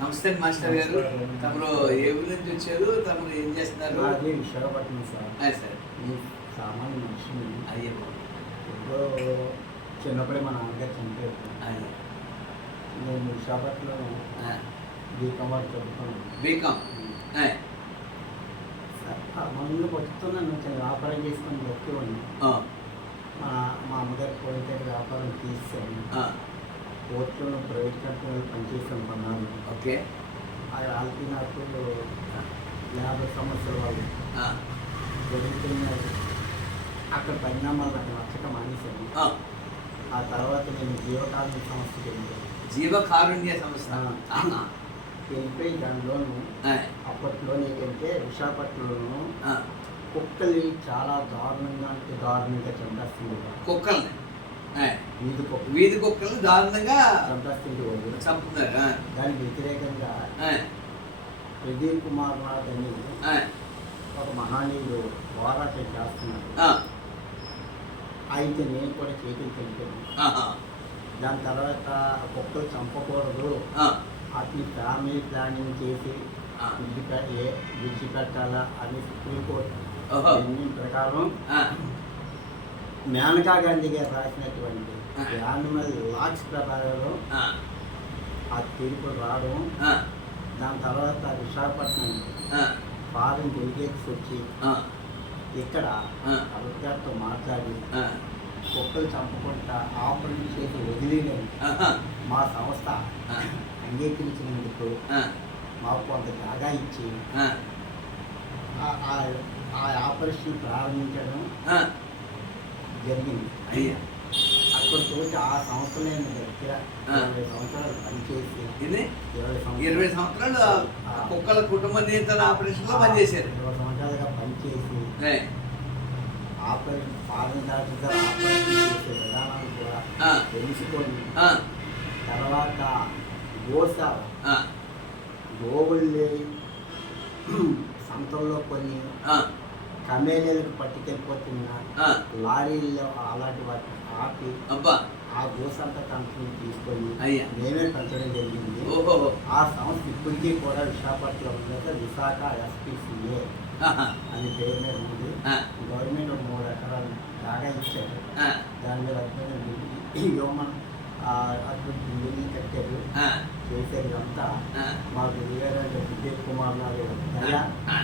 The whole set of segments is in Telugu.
నమస్తే మాస్టర్ గారు. తమరు ఏ ఊరి నుంచి వచ్చారు? తమరు ఏం చేస్తున్నారు? నాది విశాఖపట్నం సార్. సార్. సామాన్య మనిషిని అయ్యో. ఎప్పుడో చిన్నప్పుడే మా నాన్నగారు చనిపోయారు. నేను విశాఖపట్నం బీకామ్ వాడు చదువుకున్నాను. బీకామ్ బతుకుతున్నాను చిన్న వ్యాపారం చేసుకొని బతికేవాడిని. మా మా అమ్మగారు పోయితే వ్యాపారం తీసాను కోర్టులో ప్రైవేట్ కంపెనీలు పనిచేసాను కొన్నాను ఓకే. ఆ వాళ్ళకి నాకు యాభై సంవత్సరాల వాళ్ళు జరుగుతున్నారు అక్కడ పరిణామాలు నాకు నచ్చక మానేశాను. ఆ, తర్వాత నేను జీవకారుణ్య సంస్థకి వెళ్ళాను. జీవకారుణ్య సంస్థ. వెళ్ళిపోయి దానిలోను ఆ, అప్పట్లో ఏంటంటే విశాఖపట్నంలోను కుక్కల్ని చాలా దారుణంగా అంటే దారుణంగా చంపేస్తుంది కుక్కల్ని? వీధి కుక్క వీధి కుక్కల్ని దారుణంగా చంపుతున్నారు ఆ, దానికి వ్యతిరేకంగా ఆ, ప్రదీప్ కుమార్ నాథ్ అని ఆ, ఒక మహానీయుడు పోరాటం చేస్తున్నాడు ఆ, అయితే నేను కూడా చేతులు ఆహా. దాని తర్వాత కుక్కలు చంపకూడదు. ఆ, అతని ఫ్యామిలీ ప్లానింగ్ చేసి ఆ, విడిచిపెట్టే విడిచిపెట్టాలా అని సుప్రీంకోర్టు ప్రకారం ఆ, మేనకా గాంధీ గారు రాసినటువంటి. యానిమల్ లాక్స్ ప్రకారం ఆ, తీర్పు రావడం దాని తర్వాత విశాఖపట్నం ఫారెన్ డెలిగేట్స్ వచ్చి ఇక్కడ. కలెక్టర్తో మాట్లాడి కుక్కలు చంపకుండా ఆపరేషన్ చేసి వదిలేయడం. మా సంస్థ అంగీకరించినందుకు మాకు కొంత జాగా ఇచ్చి ఆ, ఆపరేషన్ ప్రారంభించడం జరిగింది. అయ్యా. అక్కడితో ఆ సంవత్సరం నేను దగ్గర. ఇరవై సంవత్సరాలు పనిచేసి ఇరవై సంవత్సరాలు. కుక్కల కుటుంబ నియంత్రణ ఆపరేషన్లో పనిచేశారు. ఇరవై సంవత్సరాలుగా పనిచేసి ఆపరేషన్ ఫారెన్ డాక్టర్ ఆపరేషన్ చేసే విధానాలు కూడా తెలుసుకొని తర్వాత గోశాల గోవుల్ని సంతల్లో కొన్ని కమేలీలకు పట్టుకెళ్ళిపోతున్న లారీల్లో అలాంటి వాటిని ఆపి అబ్బా. ఆ గోసంత కంపెనీ తీసుకొని. మేమే పెంచడం జరిగింది. ఆ సంస్థ ఇప్పటికీ కూడా విశాఖపట్నంలో ఉన్నది విశాఖ ఎస్పీసీఏ అని పేరు మీద ఉంది. గవర్నమెంట్ ఒక మూడు ఎకరాలు బాగా ఇచ్చారు దాని మీద వ్యోమన్ అద్భుత బిల్డింగ్ కట్టారు. చేసేది ఆ, మా గురుగారు విజయ్ కుమార్ ఆ,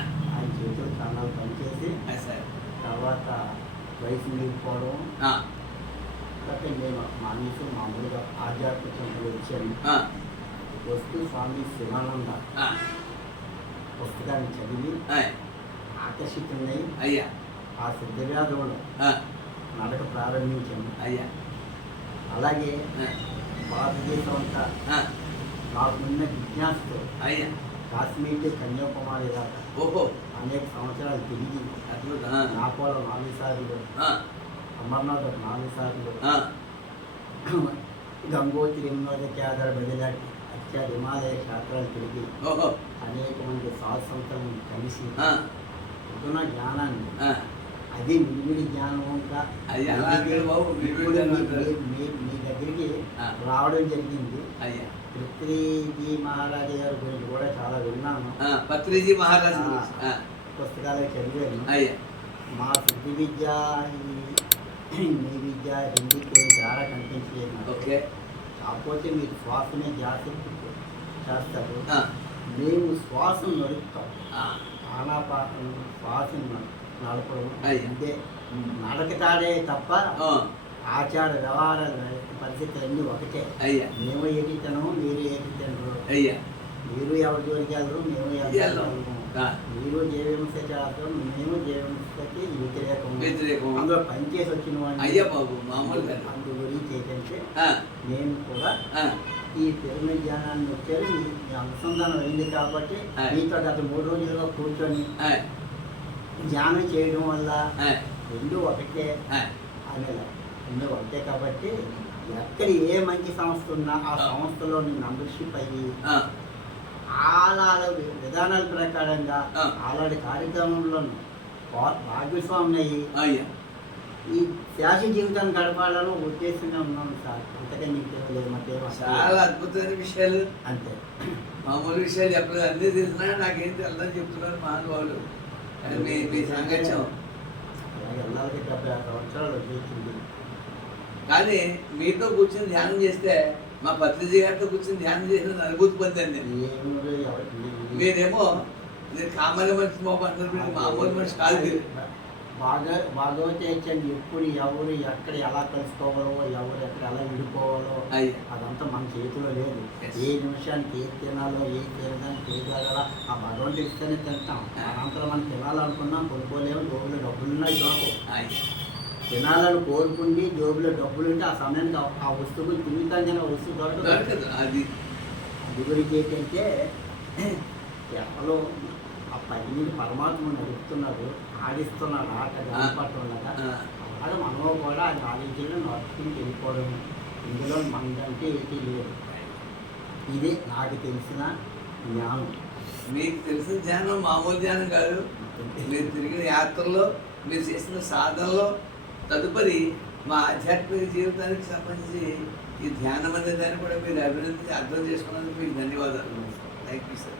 ఆయన చేతులు కన్నాలు పనిచేసి. తర్వాత వయసు మిగిలిపోవడం కాబట్టి నేను మా నీసు మామూలుగా ఆధ్యాత్మిక చింతలు వచ్చాను వస్తూ స్వామి శివానంద పుస్తకాన్ని చదివి ఆకర్షితున్నై అయ్యా. ఆ సిద్ధవ్యాధంలో నడక ప్రారంభించాను అయ్యా. అలాగే భారతదేశం అంతా ఆ, నాకున్న జిజ్ఞాసతో అయ్యా. కాశ్మీర్ టు కన్యాకుమారి దాకా ఓహో. అనేక సంవత్సరాలు తిరిగి నాపోలో నాలుగు సార్లు అమర్నాథ్ నాలుగు సార్లు గంగోత్రి వినోద కేదార్ బదిలాటి అత్య హిమాలయ క్షేత్రాలు తిరిగి అనేక మంది సాధు సంతలను కలిసి జ్ఞానాన్ని అది మిడిమిడి జ్ఞానంగా అది మీ జ్ఞానం దగ్గరికి. రావడం జరిగింది. అయ్యా. పృథ్వీజీ మహారాజు గారి గురించి కూడా చాలా విన్నాను. పత్రిజీ మహారాజు పుస్తకాలు చదివాను. అయ్యా. మా శుద్ధి విద్య మీ విద్య రెండింటికి తేడా కనిపించలేదు. ఓకే. కాకపోతే మీరు శ్వాసనే జాగ్రత్త చేస్తారు. మేము శ్వాసను నడుపుతాం. ఆ, ఆనాపాతం శ్వాసను నడపడం. అంతే. నడకతాడే తప్ప ఆచార వ్యవహారాలు పరిస్థితులు అన్నీ ఒకటే. అయ్యా. మేము ఏకీతనము మీరు ఏకీతనరు అయ్యా. మీరు ఎవరి జోలికి వెళ్ళరు మేము వెళ్ళం. వెళ్ళము. మీరు జీవహింస చేస్తాం మేము జీవహింసకి వ్యతిరేకం. అందులో పనిచేసి వచ్చిన వాడిని అయ్యా బాబు మామూలుగా అందు గురించి ఏంటంటే నేను కూడా ఈ పిరమిడ్ ధ్యానాన్ని వచ్చారు. అనుసంధానం అయింది కాబట్టి. మీతో గత మూడు రోజులుగా కూర్చొని ధ్యానం చేయడం వల్ల రెండు ఒకటే. అనేలా రెండు ఒకటే కాబట్టి ఎక్కడ ఏ మంచి సంస్థ ఉన్నా ఆ సంస్థలో మెంబర్షిప్ అయ్యి ఆలాల విధానాల ప్రకారంగా. అలాంటి కార్యక్రమంలో భాగస్వామి అయ్యి ఈ శాస జీవితాన్ని గడపాలని ఉద్దేశంగా ఉన్నాను సార్. అంతగా నీకేం లేదు అసలు చాలా అద్భుతమైన విషయాలు. అంతే. మామూలు విషయాలు చెప్పలేదు. అన్నీ తెలిసినా నాకేం తెల్లని చెప్తున్నారు మహానుభావులు. మీ మీ సాంగత్యం. కానీ మీతో కూర్చొని ధ్యానం చేస్తే మా పత్రిజీ గారితో కూర్చొని ధ్యానం చేసిన అనుభూతి ఎవరికి మీరేమో నేను కామన్ మనిషి మా మామూలు మనిషి కాదు మీరు బాగా భాగవతేచ్చండి ఎప్పుడు ఎవరు ఎక్కడ ఎలా కలుసుకోవాలో ఎవరు ఎక్కడ ఎలా విడిపోవాలో అదంతా మన చేతిలో లేదు. ఏ నిమిషానికి ఏది తినాలో ఏది తినడానికి ఏది తాగాలో ఆ భగవంతుడు ఇస్తేనే తింటాం. అనంతరం మనం తినాలనుకున్నాం కొనుక్కోలేము జోబులో డబ్బులున్నా దొరకవు తినాలని కోరుకుండి జోబులో డబ్బులు ఉంటే ఆ సమయానికి ఆ- వస్తువు తిరుగుతానే ఆ వస్తువు దొరకదు. అది. గురించి ఏంటంటే కేవలం ఆ పని పరమాత్మ నడుపుతున్నాడు. ఆడిస్తున్నాడు ఆ, అలాగే మనలో కూడా అది ఆలోచనలు నడుపుకుని వెళ్ళిపోవడం ఇందులో మనదంటే ఏంటి లేదు. ఇది నాకు తెలిసిన జ్ఞానం. మీకు తెలిసిన ధ్యానం మామూలు ధ్యానం కాదు. మీరు తిరిగిన యాత్రలో మీరు చేసిన సాధనలో తదుపరి మా ఆధ్యాత్మిక జీవితానికి సంబంధించి ఈ ధ్యానం అనే దాన్ని కూడా మీరు అభివృద్ధి అర్థం చేసుకున్నందుకు మీకు ధన్యవాదాలు. Thank you sir